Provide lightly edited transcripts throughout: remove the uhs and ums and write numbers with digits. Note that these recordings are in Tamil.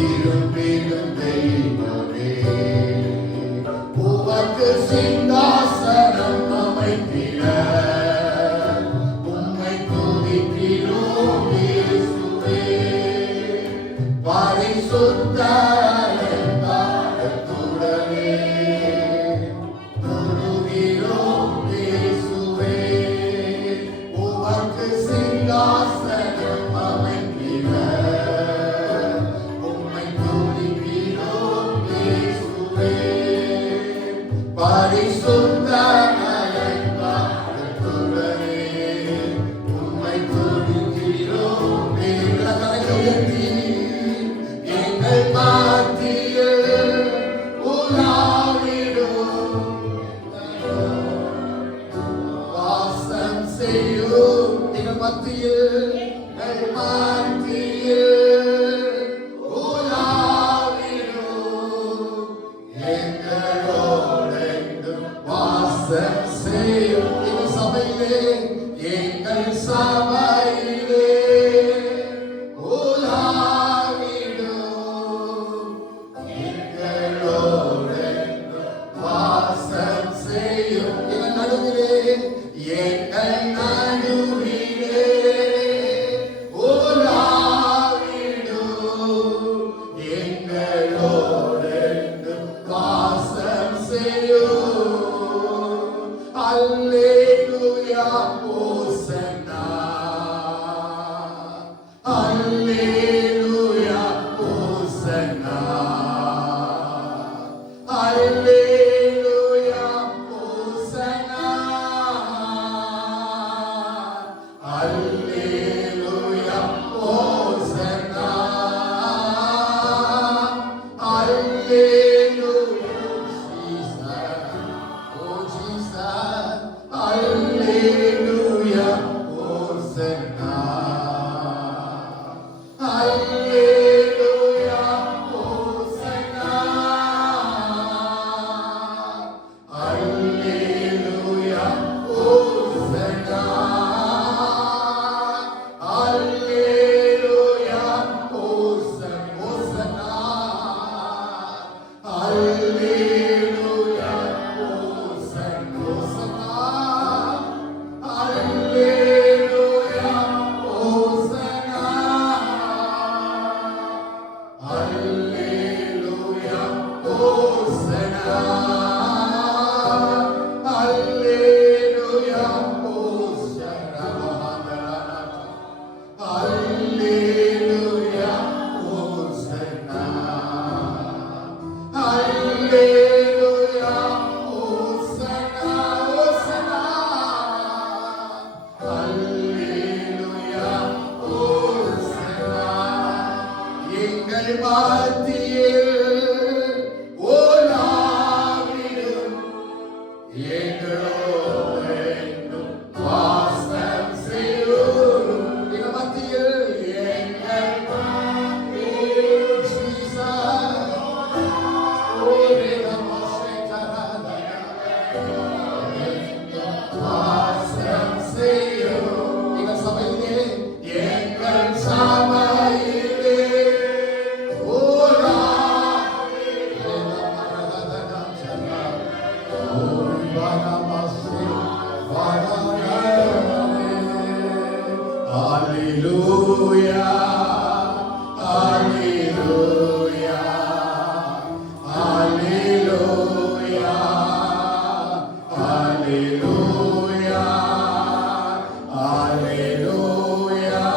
இருப்பிடும் தெய்வமே, உமக்கு சிங்காசனம் அமைத்திட உம்மை துதிக்கிறோம் இயேசுவே. பரிசுத்த அலங்காரத்துடனே தொழுகிறோம் இயேசுவே. உமக்கு சிங்காசனம் அமைத்திட உம்மை துதிக்கிறோம் இயேசுவே. பரிசுத்த அலங்காரத்துடனே உம்மை துதிக்கிறோம். கரங்களை உயர்த்தி எங்கள் மத்தியில் உலாவிடும் வாசம் செய்யும். எங்கள் மத்தியில் உலாவிடும் எங்களோடெங்கும் வாசம் செய்யும். எங்கள் சபையிலே எங்கள் சபையிலே உலாவிடும் எங்களோடெங்கும் வாசம் செய்யும். எங்கள் நடுவிலே எங்கள் நடுவிலே உலாவிடும் எங்களோடெங்கும் வாசம் செய்யும். அல்லேலூயா ஹோசன்னா, அல்லேலூயா ஹோசன்னா, அல்லேலூயா ஹோசன்னா, அல்லேலூயா ஹோசன்னா, அல்லேலூயா ஜீசஸ், ஓ ஜீசஸ், அல்லேலூயா ஹோசன்னா, அல்லேலூயா ஹோசன்னா, அல்லேலூயா ஹோசன்னா, அல்லேலூயா ஹோசன்னா, அல்லேலூயா ஹோசன்னா, அல்லேலூயா ஹோசன்னா, அல்லேலூயா ஹோசன்னா, அல்லேலூயா ஹோசன்னா, அல்லேலூயா ஹோசன்னா, அல்லேலூயா ஹோசன்னா, ஹோசன்னா, அல்லேலூயா ஹோசன்னா. எங்கள் மத்தியில் உலாவிடும் எங்களோடெங்கும் வாசம் செய்யும். எங்கள் மத்தியில் எங்கள் மத்தியில் ஜீசஸ், ஓரே நமஸ்தே தரதயா வாசம் செய்யும். எங்கள் சபையிலே எங்கள் சபையிலே Hallelujah, hallelujah, hallelujah, hallelujah, hallelujah, hallelujah,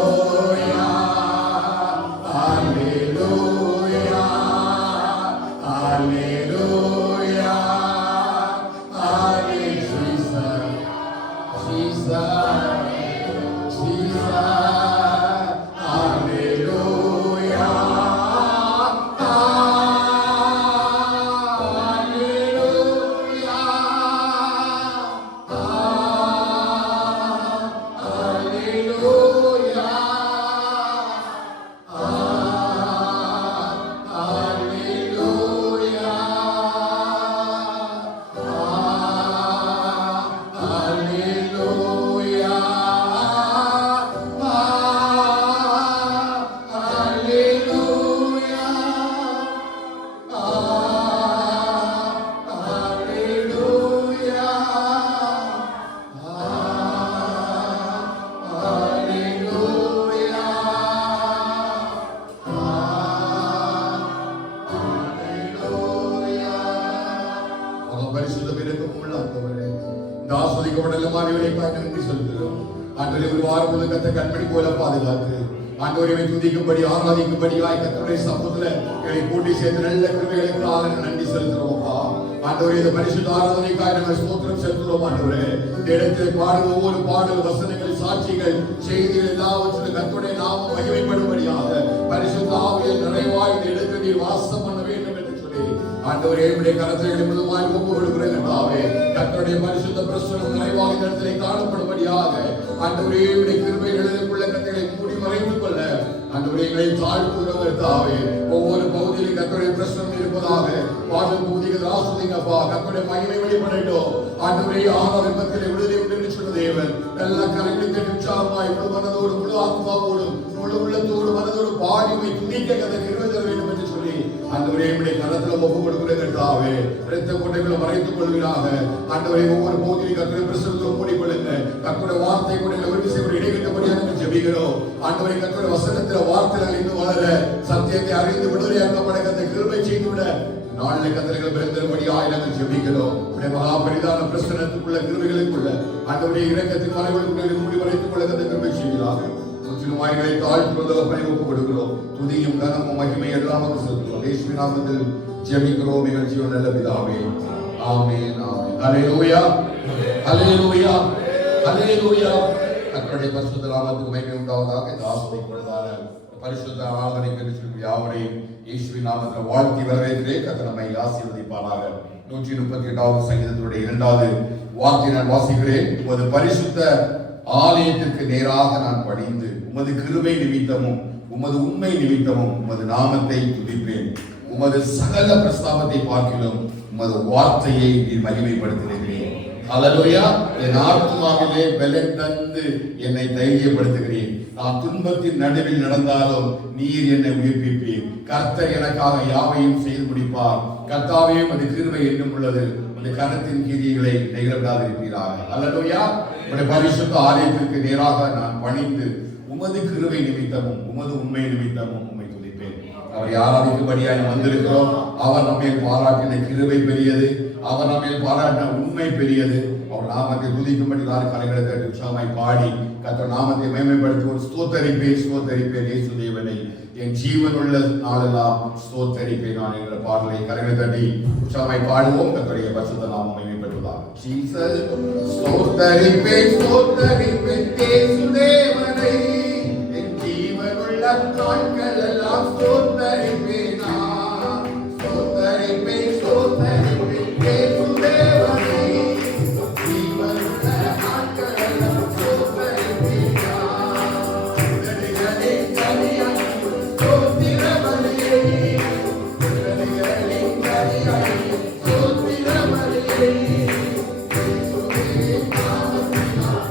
hallelujah, hallelujah, hallelujah, Hallelujah. மாணவர்களுக்காக நன்றி செலுத்துகிறோம். ஆண்டவரே, ஒரு வாரம் முழுக்க கத்த கண்மணி போல பாதுகாத்து ஆண்டவரை துதிக்கும்படி ஆராதிக்கும்படியாய் கர்த்தருடைய சமூகத்துல எங்களை கூட்டி சேர்த்து நல்ல கிருபைகளுக்காக நன்றி செலுத்துறோம்ப்பா. ஆண்டவரே, இந்த பரிசுத்த ஆராதனைக்காக நாங்கள் ஸ்தோத்திரம் செலுத்துகிறோம். ஆண்டவரே, இந்த இடத்தில் பாடும் ஒவ்வொரு பாடல் வசனங்கள் சாட்சிகள் செய்திகள் எல்லாவற்றிலும் கர்த்தருடைய நாமம் மகிமைப்படும்படியாக பரிசுத்த ஆவியில் நிறைவாய் இந்த இடத்தில் நீர் வாசம் பண்ண வேண்டும் என்று சொல்லி ஆண்டவரே, உடைய கரத்தை முழுமாய் ஒப்பு கொடுக்கிறேன். கர்த்தருடைய பரிசுத்த பிரசன்னம் நிறைவாக இந்த இடத்திலே காணப்படும்படியாக ஆண்டவரே, உடைய கிருபைகளுக்குள்ள கர்த்தரை மூடி மறைத்துக் கொள்ள ஆண்டவரே எங்களை தாழ்த்துகிறவர்களாவே ஒவ்வொரு பகுதியிலும் கர்த்தருடைய பிரசன்னம் இருப்பதாக பாடல் பகுதிகள் ஆஸ்வதிங்கப்பா. கர்த்தருடைய மகிமை வெளிப்படட்டும். ஆண்டவரே, ஆராதனத்திலே விடுதலை உண்டு என்று சொன்ன தேவன் எல்லா கரங்களை உற்சாகமாய் முழு மனதோடு முழு ஆத்மாவோடு முழு உள்ளத்தோடு மனதோடு பாடிமை துணிக்க கதை நிறைவேற்ற வேண்டும் என்று சொல்லி ஆண்டவரே, உடைய கரத்துல ஒப்பு கொடுக்கிறதாவே இரத்த கொட்டைகளை மறைத்துக் கொள்கிறாக. ஆண்டவரே, ஒவ்வொரு பகுதியிலும் கர்த்தருடைய பிரசன்னத்தை மூடிக்கொள்ளுங்க. கர்த்தருடைய வார்த்தை கொடைகளை ஒரு விஷயம் இடைக்கிட்டபடியாக ஜெபிக்கிறோம். ஆண்டவரே, கர்த்தருடைய வசனத்துல வார்த்தைகள் இன்னும் வளர சத்தியத்தை அறிந்து விடுதலையாக்கப்பட கத்தை கிருபை செய்து விட நாளை கத்தரைகளை பெருந்தரும்படியாய் நாங்கள் ஜெபிக்கிறோம். உடைய மகா பரிதான பிரசனத்துக்குள்ள கிருபைகளுக்குள்ள ஆண்டவருடைய இரக்கத்தின் மறைவுகளுக்குள்ள மூடி மறைத்துக் கொள்ள கத்தை கிருபை செய்கிறார்கள். முற்றிலுமாய்களை தாழ்த்துவதை ஒப்புக் கொடுக்கிறோம். துதியும் கனமும் மகிமை எல்லாம் செலுத்துகிறோம். இயேசுவின் நாமத்தில் ஜெபிக்கிறோம் எங்கள் ஜீவன் நல்ல பிதாவே. ஆமென், ஆமென். அல்லேலூயா, அல்லேலூயா, அல்லேலூயா. கர்த்தருடைய பரிசுத்த நாமத்துக்கு மகிமை உண்டாவதாக. இந்த ஆசீர்வாதத்தான பரிசுத்த ஆராதனைக்கு யாவரையும் இயேசுவின் நாமத்தில் வாழ்த்தி வரவேற்கிறே. கர்த்தர் நம்மை ஆசீர்வதிப்பாராக. 138வது சங்கீதத்தினுடைய 2வது வார்த்தை நான் வாசிக்கிறேன். உமது பரிசுத்த ஆலயத்திற்கு நேராக நான் பணிந்து உமது கிருபை நிமித்தமும் உமது உண்மை நிமித்தமும் உமது நாமத்தை துதிப்பேன். உமது சகல பிரஸ்தாபத்தை பார்க்கிலும் உமது வார்த்தையை நீ மகிமைப்படுத்துகிறேன். அல்லேலூயா. என் ஆத்துமாவிலே பலன் தந்து என்னை தைரியப்படுத்துகிறேன். நான் துன்பத்தின் நடுவில் நடந்தாலும் நீர் என்னை உயிர்ப்பிப்பீர். கர்த்தர் எனக்காக யாவையும் செய்து முடிப்பார். கர்த்தாவே, உமது கிருபை என்றும் உள்ளது. உமது கரத்தின் கிரியைகளை நெகிழவிடாதிருப்பீராக. அல்லேலூயா. உம்முடைய பரிசுத்த ஆலயத்திற்கு நேராக நான் பணிந்து உமது கிருபை நிமித்தமும் உமது உண்மை நிமித்தமும் உம்மை துதிப்பேன். அவரை ஆராதிக்கும்படியாக வந்திருக்கிறோம். அவர் நம்மேல் பாராட்டின கிருபை பெரியது. அவர் நம்மேல் பாராட்டின உண்மை பெரியது. அவர் நாமத்தை துதிக்கும்படி நான் கலைகளை தட்டி உற்சாகமாய் பாடி கர்த்தர் நாமத்தை மேன்மைப்படுத்தி ஒரு ஸ்தோத்தரிப்பேன் இயேசு தேவனை என் ஜீவன் உள்ள நாளெல்லாம் ஸ்தோத்தரிப்பேன் நான் என்ற பாடலை கலைகளை தட்டி உற்சாகமாய் பாடுவோம். கர்த்தருடைய பரிசுத்த நாமம் மேன்மைப்படுவதாக. ஜீசஸ் ஸ்தோத்தரிப்பேன் இயேசு தேவனை என் ஜீவன் உள்ள நாட்களெல்லாம் ஸ்தோத்தரிப்பேன் நான். ஸ்தோத்தரிப்பேன் இயேசு தேவனை ஜீவன் உள்ள நாட்களெல்லாம் ஸ்தோத்தரிப்பேன் நான். உடலிகளே கனியாய் ஸ்தோத்திர பலியை உடலிகளே கனியாய் ஸ்தோத்திர பலியை இயேசுவே நாமத்தினால்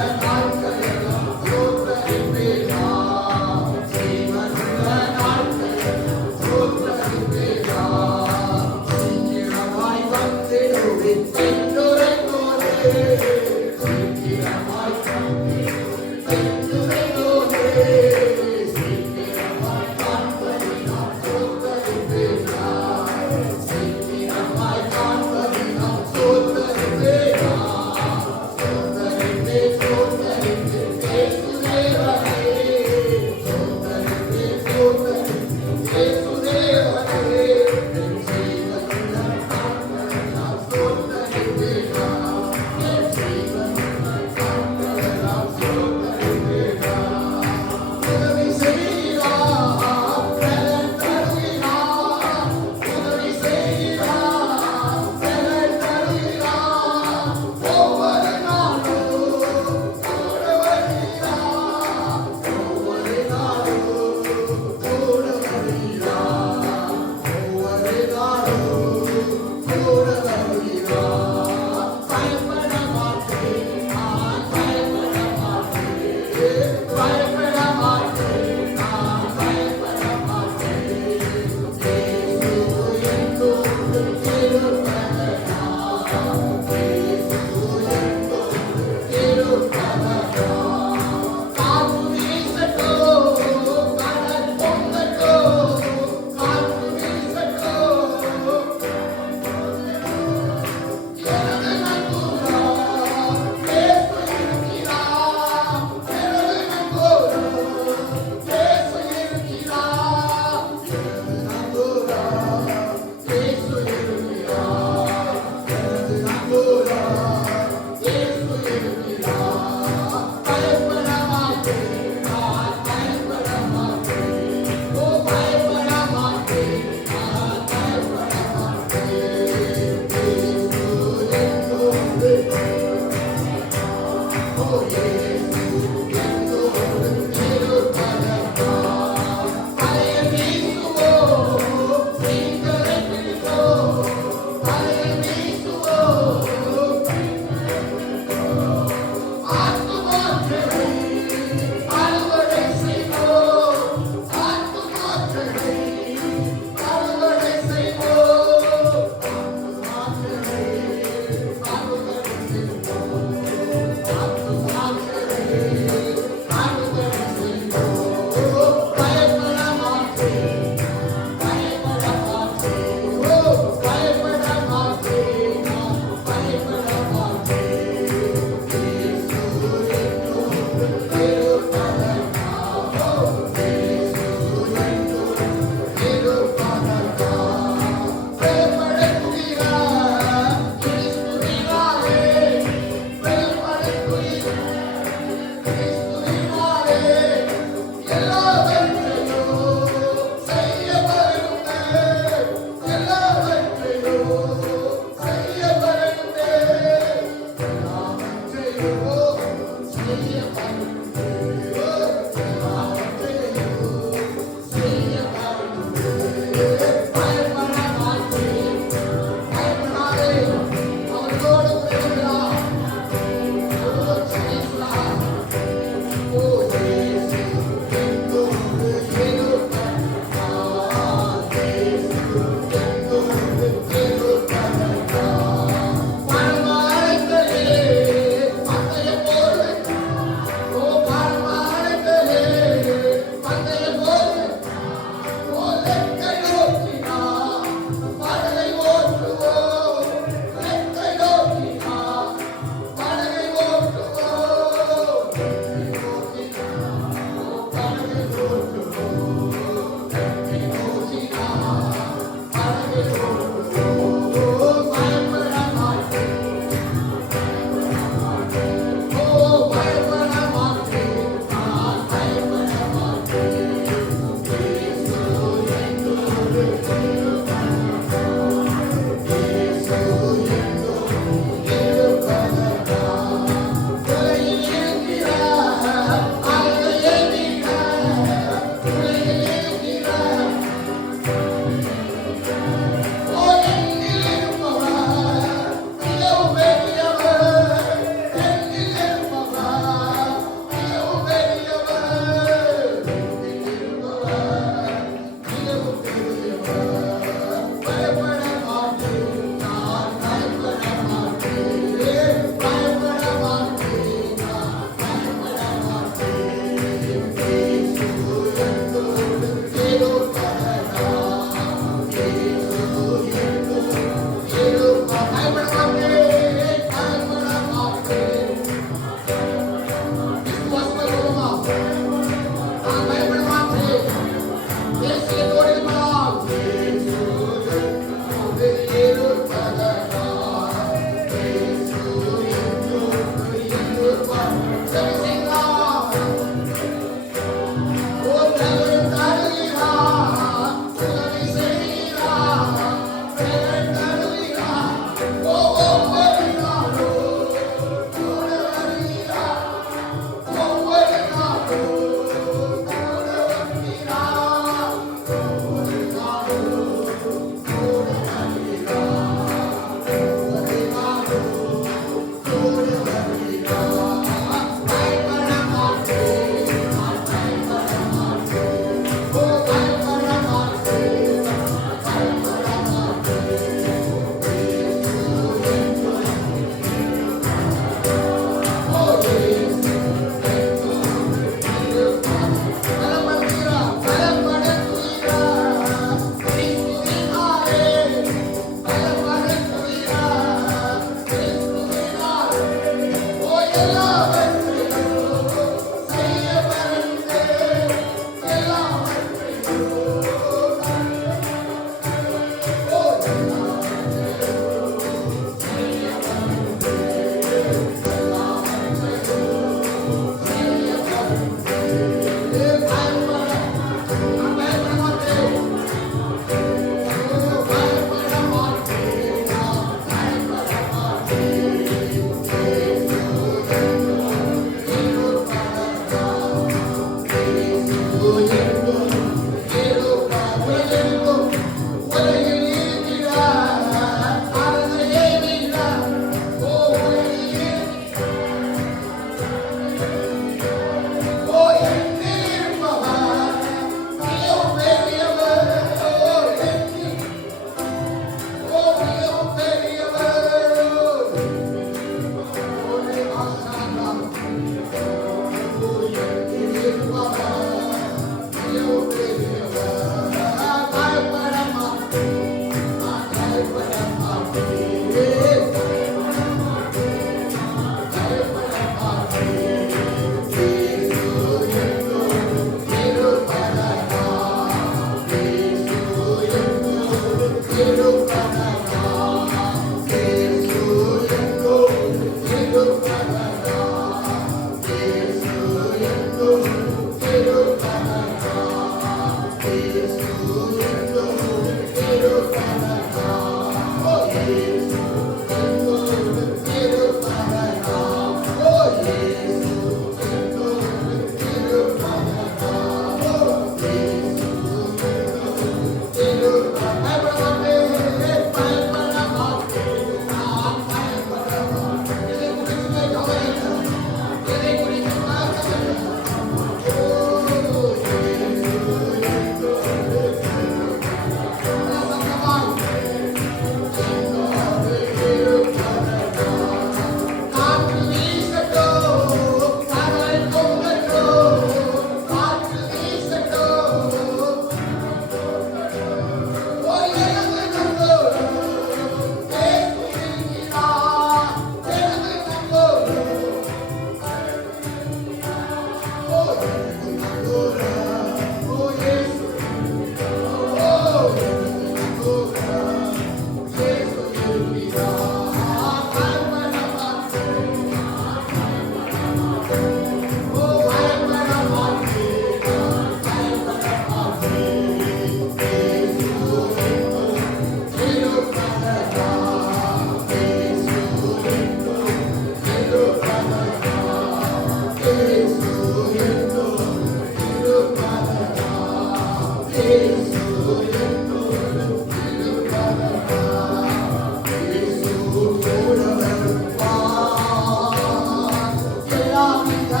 எல்லா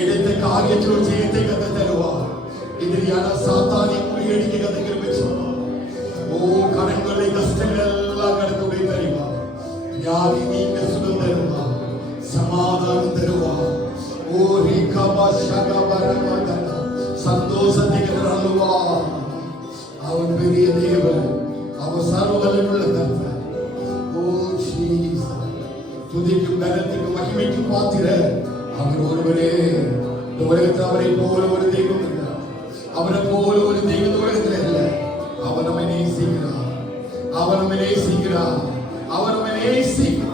எடுத்த காரியத்தில் ஜெயத்தை கத்த தருவார். எதிரியான சாத்தானை முறியடிக்க கத்த கிருபை செய்வார். ஓ கரங்களை கஷ்டங்கள் எல்லாம் கடத்துடைய தருவார். வியாதி நீங்க சுகம் தருவார், சமாதானம் தருவார். ஓ ரீகாபா ஷகபரமதன சந்தோஷத்தை தருவார். அவன் பெரிய தேவன், அவர் சர்வ வல்லமையுள்ள கர்த்தர். துதிக்கும் கனத்துக்கும் மகிமைக்கும் பாத்திரர் அவர் ஒருவரே. இந்த உலகத்தில் அவரை போல ஒரு தெய்வம் இல்லை, அவரை போல ஒரு தெய்வம் உலகத்தில் இல்லை. அவர் நம்மை நேசிக்கிறார், அவர் நம்மை நேசிக்கிறார், அவர் நம்மை நேசிக்கிறார்.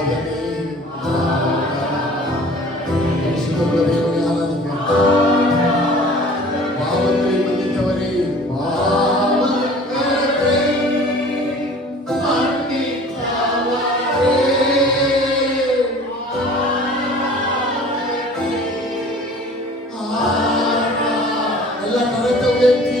ஆராதனை பரிசுத்தமுள்ள தேவனை ஆராதிங்க. பாவங்களை மன்னித்தவரே, பாவங்களை மன்னித்தவரே, எல்லா கரத்தை உயர்த்தி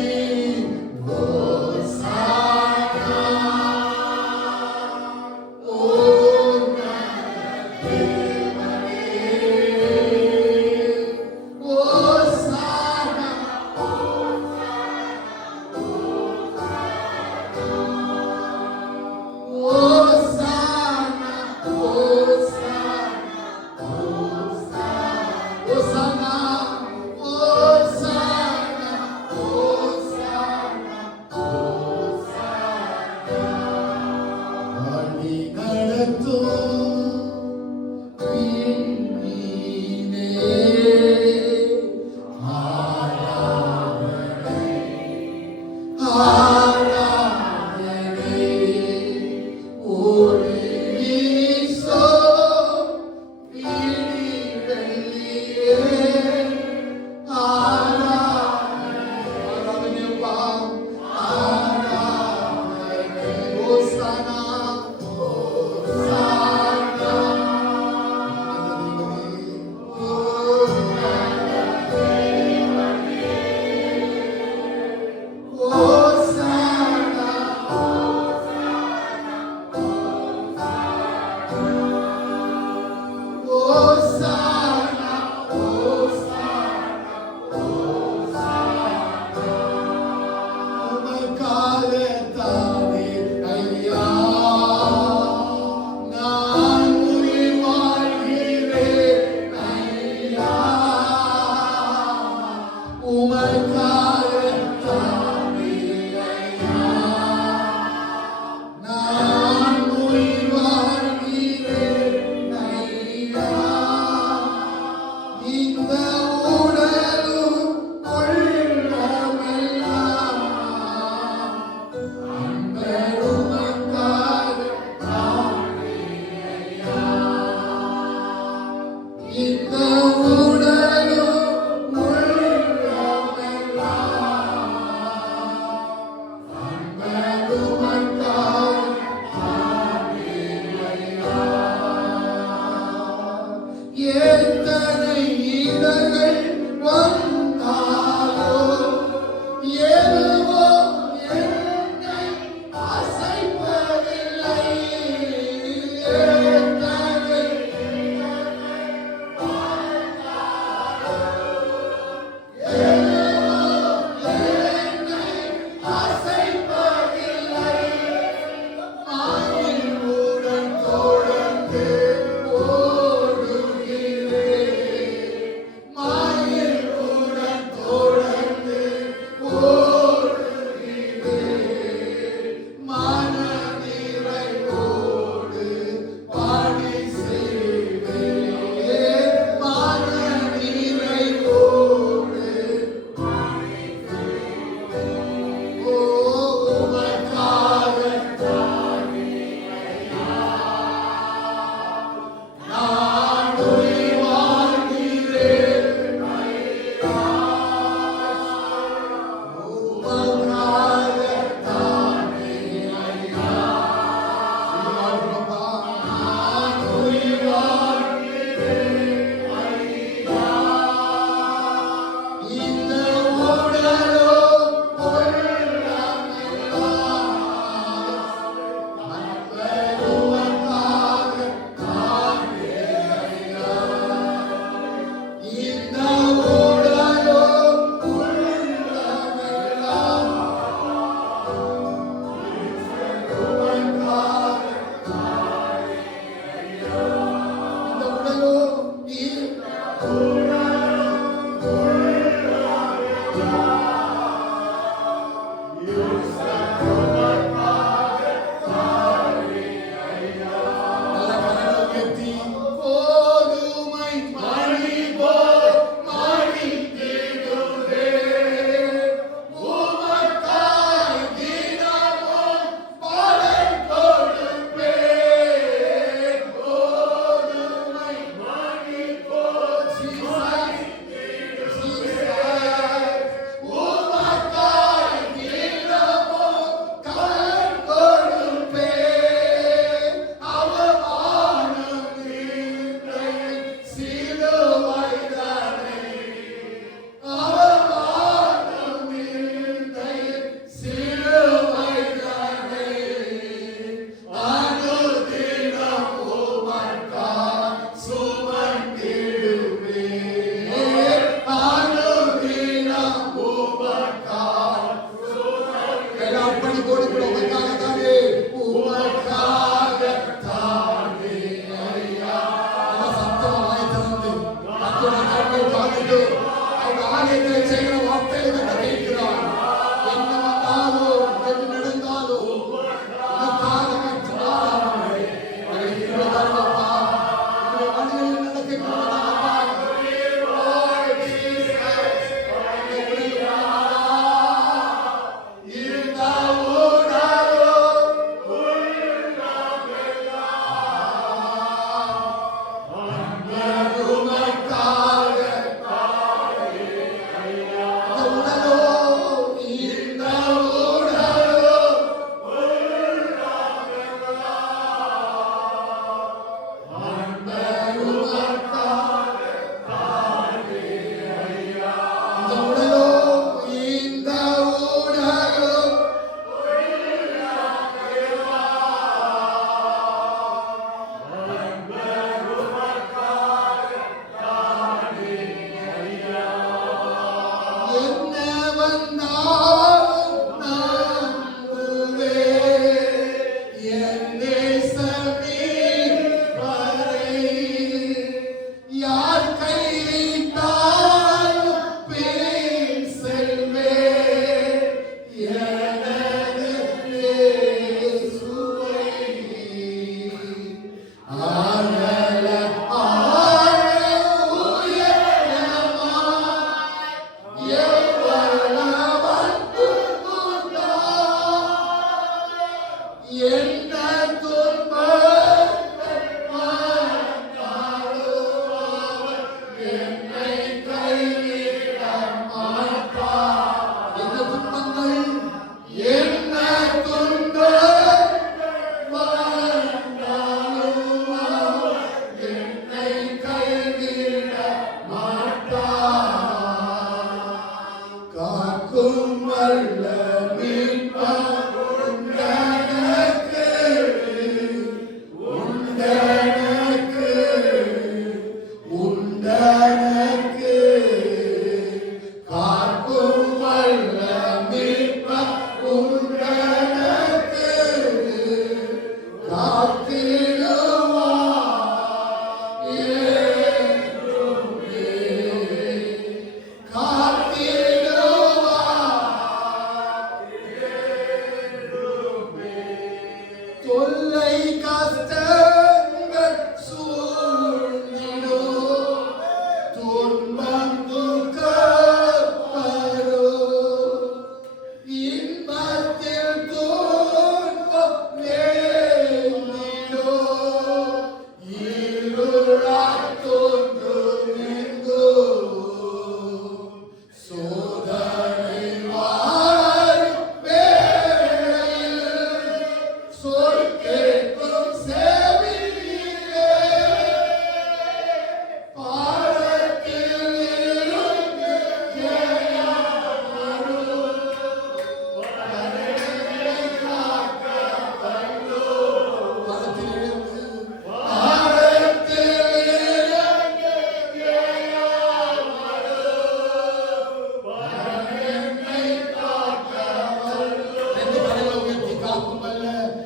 தாருங்கப்பா. உங்களுடைய வழிகளில் நடக்க கிருபை தாங்கப்பா.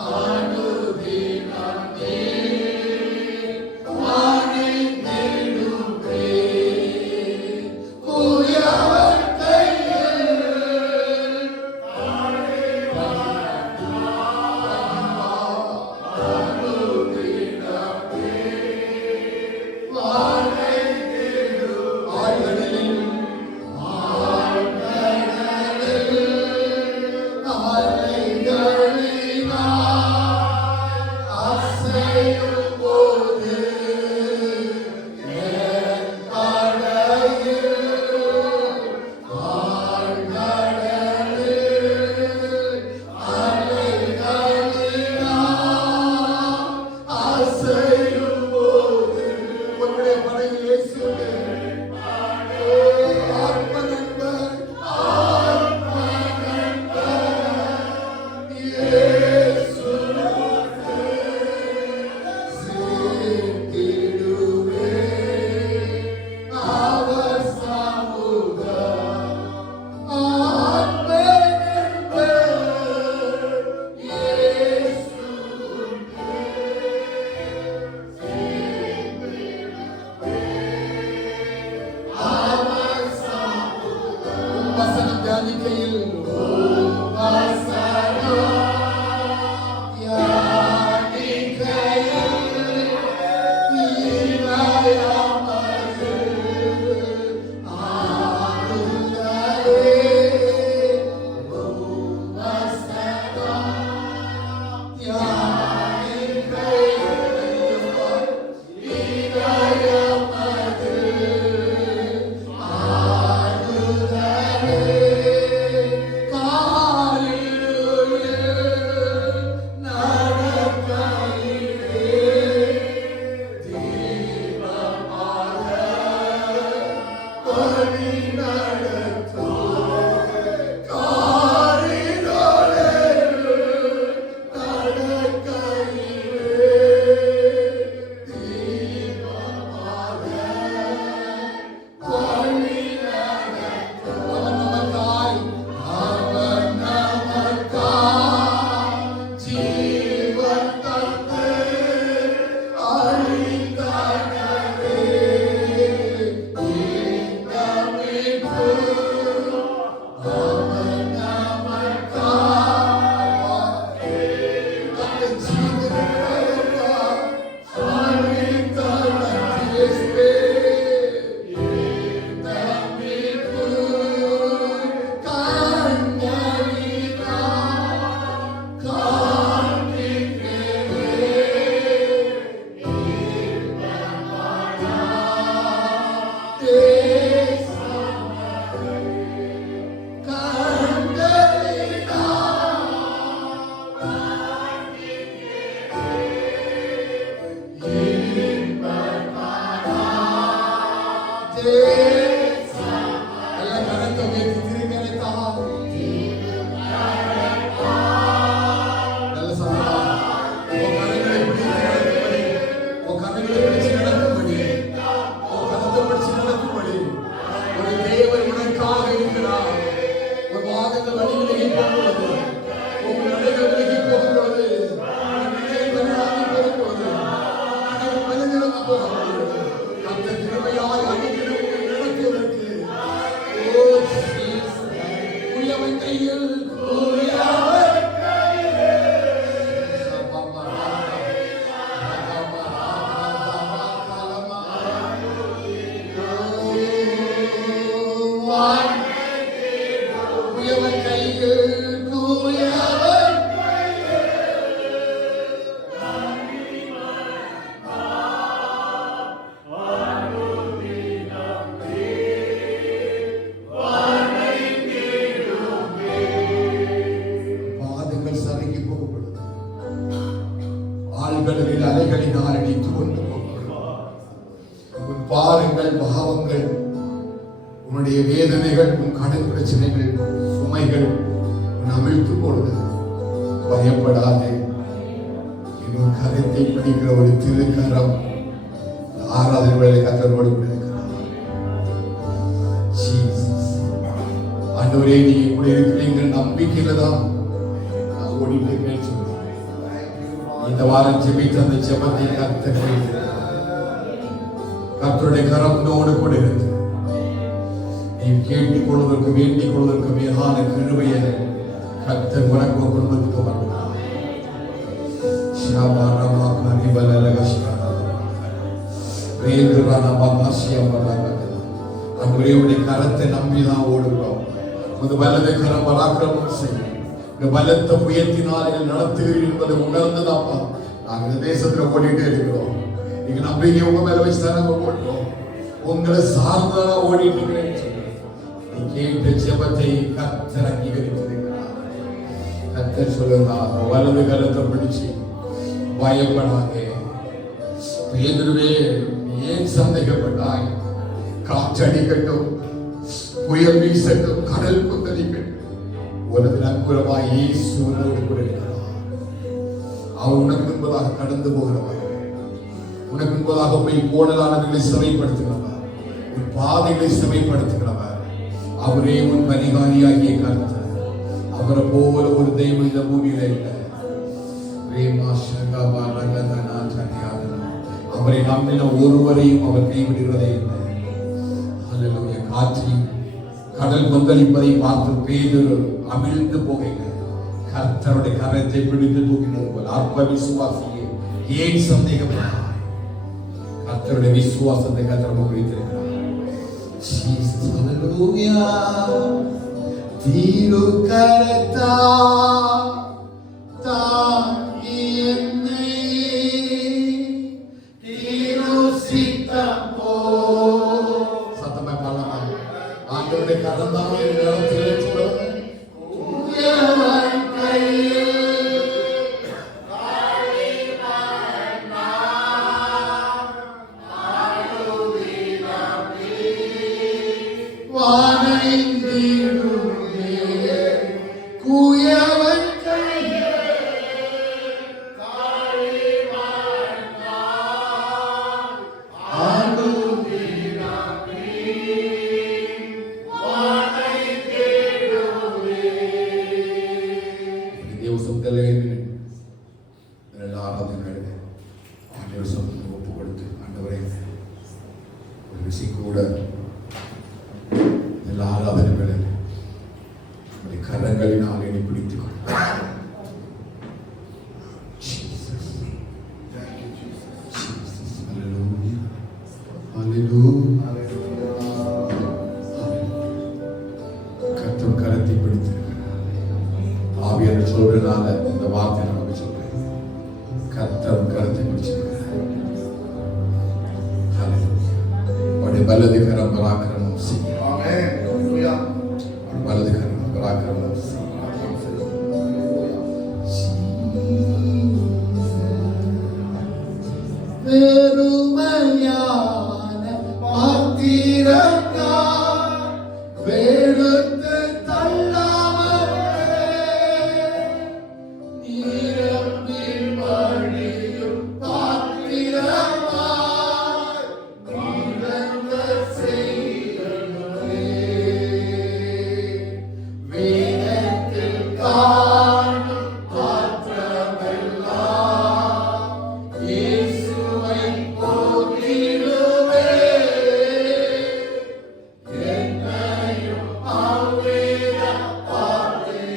Anuvinam ஆழ்கடலில் அலைகளினால் அடித்துக் கொண்டு உன் பாரங்கள், பாவங்கள், உன்னுடைய வேதனைகள், உன் கடன் பிரச்சனைகள், சுமைகள் உன் அமிழ்த்து போடுது. பயப்படாதே. இன்னும் கருத்தை பிடிக்கிற ஒரு திருக்கரம் ஆராதனை வேலை கத்தரோடு கூட இருக்கிறார். ஆண்டவரே, நீங்க கூட இருக்கிறீங்க நம்பிக்கையில தான் நான் ஓடிட்டு இருக்கேன்னு சொல்றேன். இந்த வாரம் ஜெபித்த அந்த ஜெபத்தை கர்த்தருடைய கரத்தோடு கூட இருக்கு. நீ கேட்டுக் கொள்வதற்கு, வேண்டிக் கொள்வதற்கு மேலான கிருபையை கர்த்தர் உனக்கு குடும்பத்துக்கு வந்தார். அன்றைய கரத்தை நம்பிதான் ஓடுகிறோம். வலது கரம் பராக்கிரமம் செய்யும். பலத்த புயத்தினால் நடத்துகிறீர்கள் என்பதை உணர்ந்துதாப்பா நாங்க தேசத்துல ஓடிட்டே இருக்கிறோம். நீங்க நம்பிக்கை உங்க மேல வச்சுதான் ஓடுறோம். உங்களை சார்ந்தான ஓடிட்டு இருக்கிறேன்னு நீ கேட்ட ஜெபத்தை கர்த்தர் அங்கீகரித்திருக்கிறார். கர்த்தர் சொல்லுறார், வலது கரத்தை பிடிச்சு பயப்படாதே. பேதுருவே, ஏன் சந்தேகப்பட்டாய்? காற்றடிக்கட்டும், புயல் வீசட்டும், கடல் கொந்தளிக்கட்டும், உனது நண்புறமாய் இயேசு உன்னோடு கூட இருக்கிறார். அவர் உனக்கு முன்பதாக கடந்து போகிறவர், உனக்கு முன்பதாக போய் கோணலானவர்களை சிறைப்படுத்துகிறவர், உன் பாதைகளை சிறைப்படுத்துகிறவர். அவரே உன் பரிகாரியாகிய கர்த்தர். அவரை போல ஒரு தெய்வம் இந்த பூமியில இல்லை. அவரை நம்பின ஒருவரையும் அவர் கைவிடுகிறதே இல்லை. காட்சி கடல் கொந்தளிப்பதை பார்த்து பேதுரு அமிழ்ந்து போகையில கர்த்தருடைய கரத்தை பிடித்து தூக்கினது போல அற்ப விசுவாசியே, ஏன் சந்தேகப்பட்டாய்? கர்த்தருடைய விசுவாசத்தை கர்த்தர் குறித்திருக்கிறார். தீரு கரத்தா கரங்களினால் என்னை பிடித்துக் கர்த்தர் கரத்தை பிடித்திருக்கிறார். ஆவியான சொல்றதுனால இந்த வார்த்தை நமக்கு சொல்றேன். கர்த்தர் கரத்தை பிடிச்சிருக்கிறார். வலது கரம் பராக்கிரமம் செய்யும். வலது கரம் பராக்கிரமம் செய்யும். பெருமையான பாத்திரங்கள் வெறுத்து தள்ளாமல் நிரம்பில் வழியும் பாத்திரமாய் நிரந்த செய்யவே வேதத்தில் காணும் பாத்திரமெல்லாம் இயேசுவை போற்றிடுவே. என்னையும் அவ்வேத பாத்திரமாய்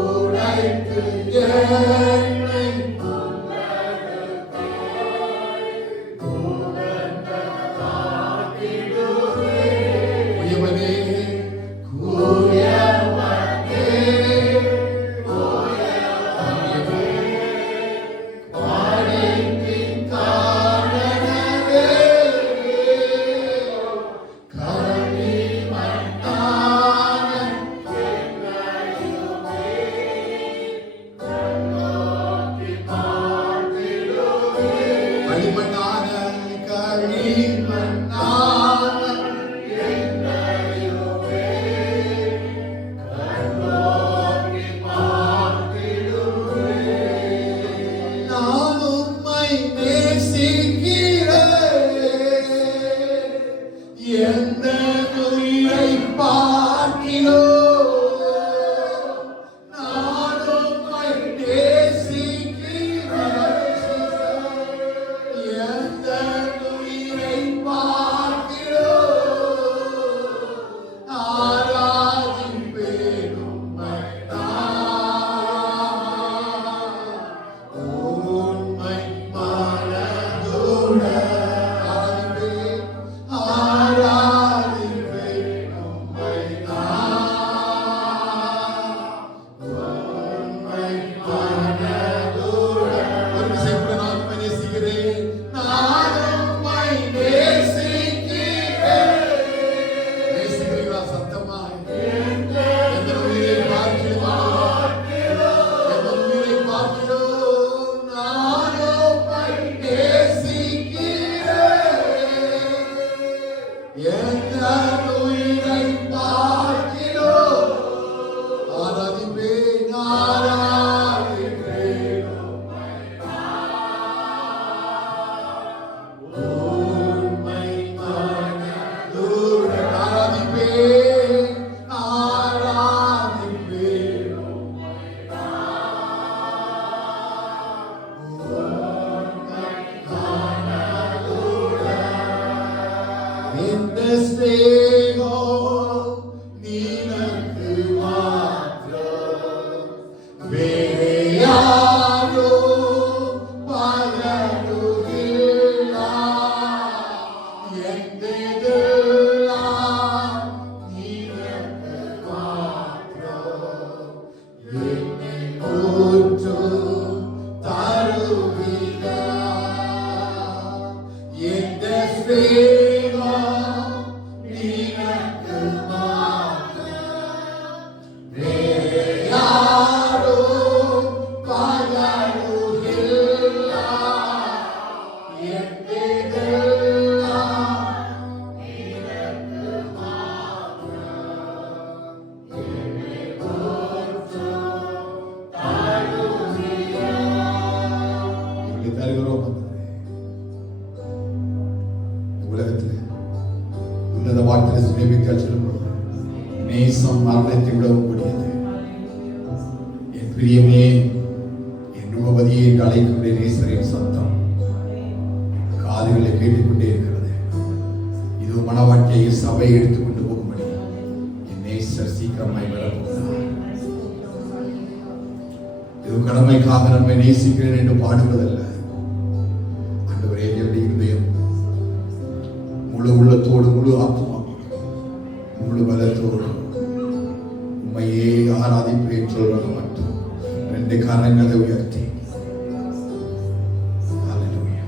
உடைத்து என்னை உயவனே களிமண்ணான நான் உம்மை நேசிக்கிறேன். எந்த உயிரை பார்க்கிறோம் நான் உம்மை நேசிக்கிறேன். எந்த உயிரை பார்க்கிறோம் ஆராதிப்பேன் உம்மை நான். உம்மை மனதுடன் ஆராதிப்பேன் உம்மை நான். உம்மை மனதுடன் ஒரு விஷயம் கூட நான் உம்மை நேசிக்கிறேன். நான் உம்மை நேசிக்கிறேன். நேசிக்கிறீர்களா சத்தமாய்? எந்த உயிரை பார்க்கிறோம் எந்த உயிரை பார்க்கிறோம் நான் உம்மை நேசிக்கிறேன். எந்த உயிரை பார்க்கிறோம் ஆராதிப்பேன் ஆராதிப்பேன் உம்மை மனதுடன் ஆராதிப்பேன் ஆராதிப்பேன் இந்த ஸ்நேகம் நினக்கு மாத்திரம் வேறு யாரோ பகருகில்லா. எந்தெல்லாம் நினக்கு மாத்திரம் என்னை ஊற்றும் தருகிறா. எந்த ஸ்நேகம் நினக்கு மாத்திரம் வேறு யாரோ பகருகில்லா. எந்தெல்லாம் நினக்கு மாத்திரம் என்னை ஊற்றும் தருகிறா. இப்படி தருகிறோம் உலகத்தில் உன்னத வார்த்தையில் சுயமிக்க சொல்லும்போது நேசம் மரணத்தை விடவும் கூடியது. என் பிரியமே என் உபதியை என்று அழைக்கக்கூடிய நேசரின் சத்தம் காதுகளை கேட்டுக்கொண்டே இருக்கிறது. இது மனவாட்டியை சபை எடுத்துக்கொண்டு போகும்படி என் நேசர் சீக்கிரமாய் வரப்போகிறார். இது கடமைக்காக நம்மை நேசிக்கிறேன் என்று பாடுவதல்ல. ஆண்டவரே என்னுடைய இருதயம் முழு உள்ளத்தோடு முழு ஆத்மாவோடு முழு பலத்தோடு உண்மையே ஆராதிப்பேன் சொல்வது மட்டும் ரெண்டு கரங்களை உயர்த்தி ஹல்லேலூயா.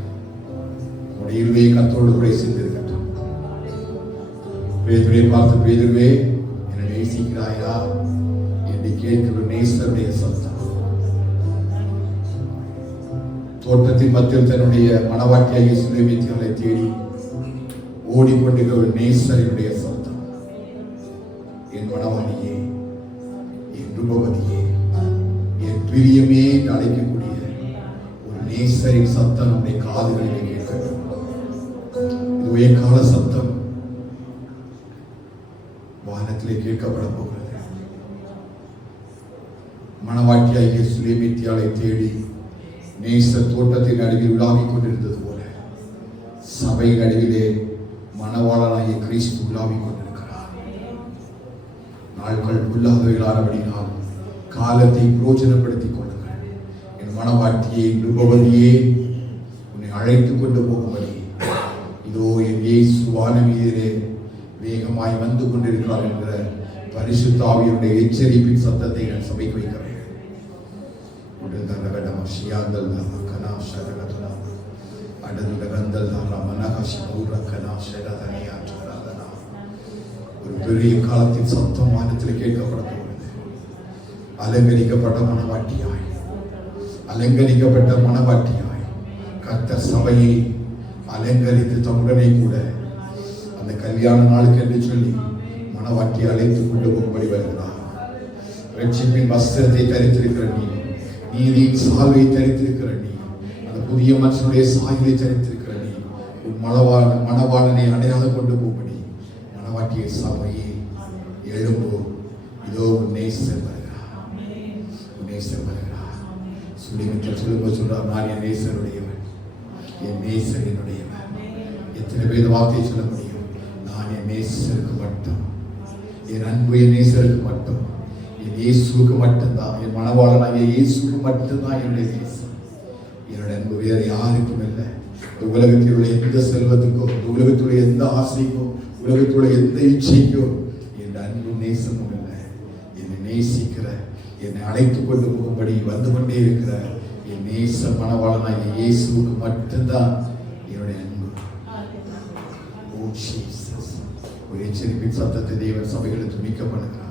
உடைய இருதய கத்தோடு கூட சேர்ந்திருக்கட்டும். பேதுருவை பார்த்து பேதுருவே என்னை நேசிக்கிறாயா என்று கேட்கிற நேசருடைய சத்தம். தோட்டத்தின் மத்தியில் தன்னுடைய மனவாட்டியாகிய சுலேமித்திகளை தேடி ஓடிக்கொண்டிருக்கிற ஒரு நேசரினுடைய சத்தம். என் மனவாளியே என் ரூபவதியே என் பிரியமே என்று அழைக்கக்கூடிய ஒரு நேசரின் சத்தம் நம்முடைய காதுகளிலே கேட்கட்டும். இது உயர்கால சத்தம் வானத்திலே கேட்கப்பட போகிறது. மனவாட்டியாகிய சுலேமித்தியாளை தேடி நேசர் தோட்டத்தின் நடுவில் உலாவிக் கொண்டிருந்தது போல சபை நடுவிலே மணவாளனாகிய கிறிஸ்து உலாவிக் கொண்டிருக்கிறார். நாட்கள் புல்லாதவைகளானபடினால் காலத்தை பிரயோஜனப்படுத்திக் கொள்ளுங்கள். என் மனவாட்டியை ரூபவதியே உன்னை அழைத்துக் கொண்டு போகும்படி இதோ என் இயேசு வானவீதியிலே வேகமாய் வந்து கொண்டிருக்கிறார் என்கிற பரிசுத்த ஆவியுடைய எச்சரிப்பின் சத்தத்தை நான் சபைக்கு வைக்கிறேன். ஒரு பெரிய காலத்தின் சத்தம் வானத்தில் கேட்கப்பட போகிறது. அலங்கரிக்கப்பட்ட மனவாட்டியாய், அலங்கரிக்கப்பட்ட மனவாட்டியாய் கர்த்தர் சபையை அலங்கரித்து தம்முடனே கூட அந்த கல்யாண நாளுக்கு என்று சொல்லி மனவாட்டியை அழைத்துக் கொண்டு போகும்படி வருகிறார். ரட்சிப்பின் வஸ்திரத்தை தரித்திருக்கிற நீ, நீதியின் சால்வை தரித்திருக்கிற நீ, அந்த புதிய மனுஷனுடைய சாயலை தரித்திருக்கிற நீ, உன் மணவாளனை அடையாளம் கொண்டு போகும்படி மனவாட்டியை சபையை எழும்போ. இதோ உன் நேசர் வருகிறார், உன் நேசர் வருகிறார். சுடிமத்தில் சொல்லும்போது சொல்றார், நான் என் நேசருடையவன், என் நேசர் என்னுடையவன். எத்தனை பேர் வார்த்தையை சொல்ல முடியும்? நான் என் நேசருக்கு மட்டும், என் அன்பு என் நேசருக்கு மட்டும், என் இயேசுக்கு மட்டும்தான், என் மனவாளனாகிய இயேசுக்கு மட்டும்தான் என்னுடைய நேசம். என்னுடைய அன்பு வேறு யாருக்கும் இல்லை. உலகத்தில் உள்ள எந்த செல்வத்துக்கோ, உலகத்துடைய எந்த ஆசைக்கோ, உலகத்துடைய எந்த இச்சைக்கோ என் அன்பு நேசமும் இல்லை. என்னை நேசிக்கிற, என்னை அழைத்துக் கொண்டு போகும்படி வந்து கொண்டே இருக்கிற என் நேச மனவாளனாகிய இயேசுக்கு மட்டும்தான் என்னுடைய அன்பு. ஓ ஜீசஸ், ஒரு எச்சரிப்பின் சத்தத்தை தேவன் சபைகளை துணிக்க பண்ணுகிறார்.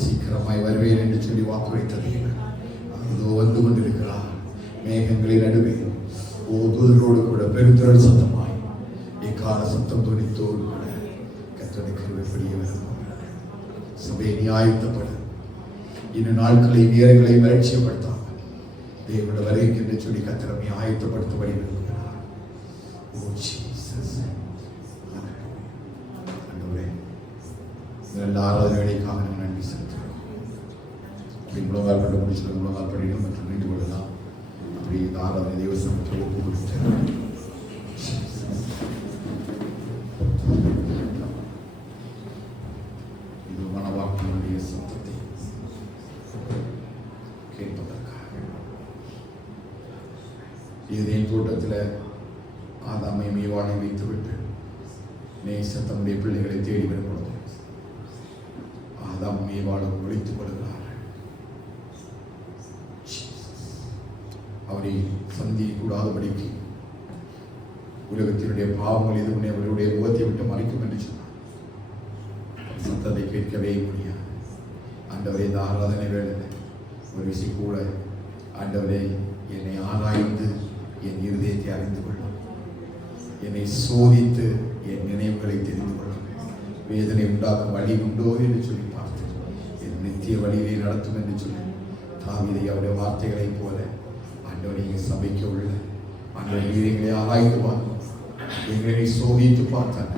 சீக்கிரமாய் வருவேன் என்று சொல்லி வாக்குரைத்த தேவன் அதோ வந்து கொண்டிருக்கிறார். மேகங்களின் நடுவே தூதரோடு கூட பெருந்திரள் சத்தமாய் எக்கால சத்தம் துணித்தோடு கூட கர்த்தருடைய கிருபை வெளியே வருகிறது. சபையை நியாயத்தப்பட இன்னும் நாட்களை நேரங்களை வறட்சியப்படுத்தாமல் தேவனுடைய வருகைக்கு என்று சொல்லி கர்த்தரை நியாயத்தப்படுத்தபடி இருக்கிறார். ஓ ஜீசஸ், ஆண்டவரே, இந்த ஆராதனை வேலைக்காக நான் நன்றி செலுத்துகிறோம். முழங்கால் பட்டு முடிச்சு முழங்கால் படிக்கணும் மற்றும் நின்று கொள்ளலாம். அப்படி இந்த ஆராதனை தேவ சமூகத்தில் ஒப்பு கொடுத்தேன். இது மனவாட்டினுடைய சத்தத்தை கேட்பதற்காக இதன் தோட்டத்தில் ஆதாமை மீவானை வைத்துவிட்டு நேச தம்முடைய பிள்ளைகளை தேடி வரும் பொழுது ஆதாம் மீவாளும் ஒழித்துக் கொள்கிறார். அவரை சந்திக்கூடாதபடிக்கு உலகத்தினுடைய பாவங்கள் எதுவும் அவருடைய முகத்தை விட்டு மறைக்கும் என்று சொன்னார். சத்தத்தை கேட்கவே முடியாது. ஆண்டவரே, இந்த ஆராதனை வேளையில் ஒரு விஷயம் கூட, ஆண்டவரே, என்னை ஆராய்ந்து என் இருதயத்தை அறிந்து கொள்ளும், என்னை சோதித்து என் நினைவுகளை தெரிந்து கொள்ளும், வேதனை உண்டாக்கும் வழி உண்டோ என்று சொல்லி பார்த்து என் நித்திய வழியிலே நடத்தும் என்று சொல்லி தாவீதை அவருடைய வார்த்தைகளைப் போல ஆண்டவரை எங்கள் சபைக்கு உள்ள ஆண்டவரை எங்களை ஆராய்ந்து பார்க்கும், எங்களை சோதித்து பார்த்தாங்க.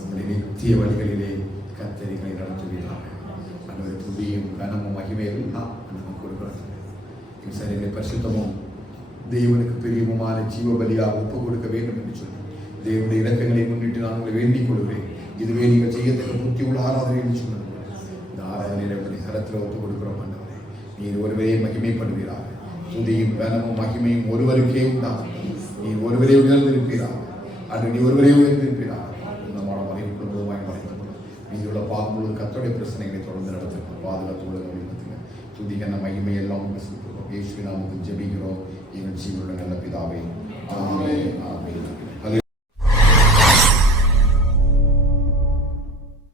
உங்களுடைய நித்திய வழிகளிலே கர்த்தரிகளை நடத்துவீர்களாக. ஆண்டவரை துதியும் கனமும் மகிமையும் நமக்கு கொடுக்கிறார்கள். சரிகளை பரிசுத்தமும் தேவனுக்கு பிரியமுமான ஜீவ பலியாக ஒப்பு கொடுக்க வேண்டும் என்று சொல்லி தேவனுடைய இலக்கங்களை முன்னிட்டு நான் உங்களை வேண்டிக் கொள்கிறேன். இதுவே நீங்கள் செய்யத்தக்க புத்தி உள்ள ஆராதனை என்று சொன்னது. இந்த ஆராதனையில் உங்களுடைய கரத்தில் ஒப்பு கொடுக்கிறோம். ஆண்டவரே, நீர் ஒருவரே மகிமைப்படுவீராக. துதியும் கனமும் மகிமையும் ஒருவருக்கே உண்டாகும். நீ ஒருவரே உயர்ந்திருப்பீராக. அன்று நீ ஒருவரே உயர்ந்திருப்பீராக. இந்த மறைவு குடும்பமாய் மறைக்கப்படும் நீதியுள்ள பார்க்கும்போது கர்த்தருடைய பிரச்சனைகளை தொடர்ந்து நடத்திருக்கோம். பாதுகாத்து நடத்துங்க. துதி கன மகிமை எல்லாம் இயேசுவின் நாமத்தில் ஜெபிக்கிறோம். எங்கள் ஜீவனுடைய நல்ல பிதாவே, ஆமென், ஆமென்.